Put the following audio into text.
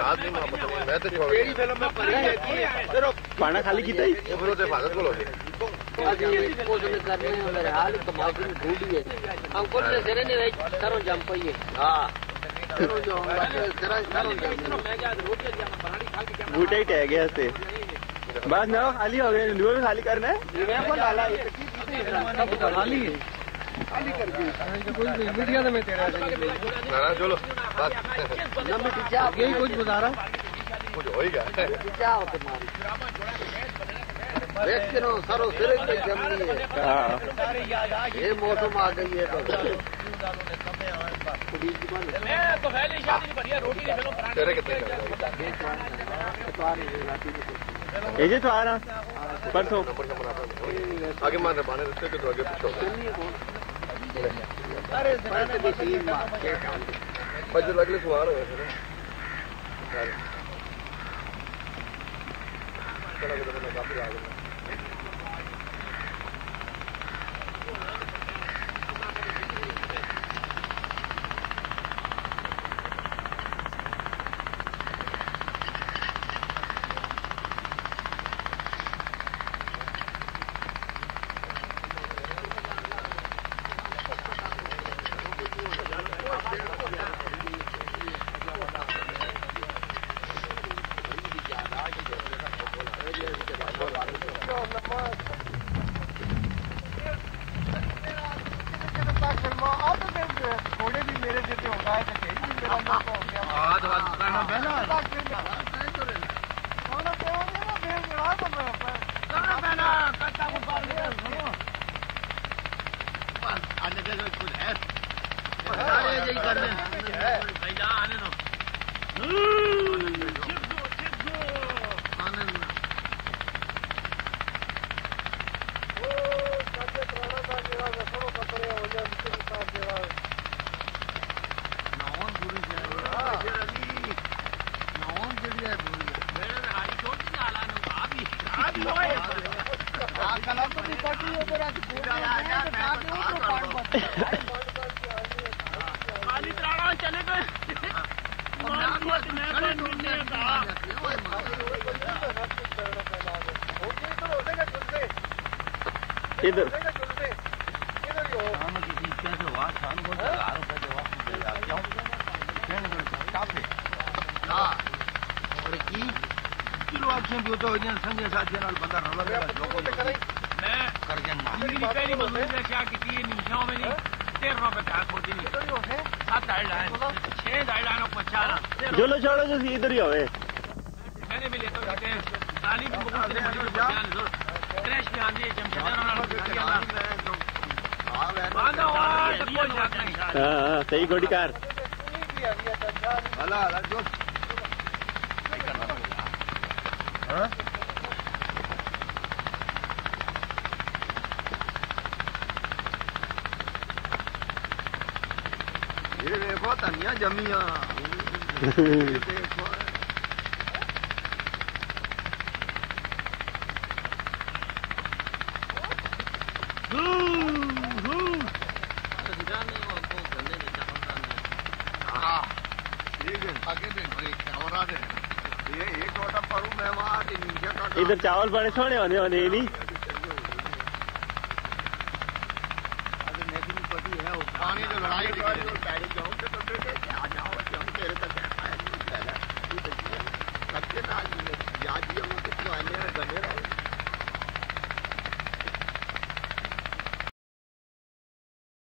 याद नहीं मैं तेरी फिल्म में पाना खाली किया ही हिफाजत को बूटा ही टह गया से बस ना खाली हो गए लुआ भी खाली करना है खाली कर दी मीडिया में तेरा चलो बस यही कुछ गुजारा कुछ हो ही गया क्या होते सरो सिर जमनी है ये मौसम आ गई है तेरे कितने ये तो आ रहा परसों आगे मारने पाने रस्ते के तो आगे पीछे बजट अगले सवार हो काफी आ गया थोड़े भी मेरे जैसे होता है तो मेरा नाम हो गया इधर संजय साथी बंदा चलो छोड़ो जो इधर ही हो हाँ सही गोडी कार ये देखो तनिया जमिया इधर चावल बड़े छोड़े होने होने नहीं पानी जो लड़ाई जाओ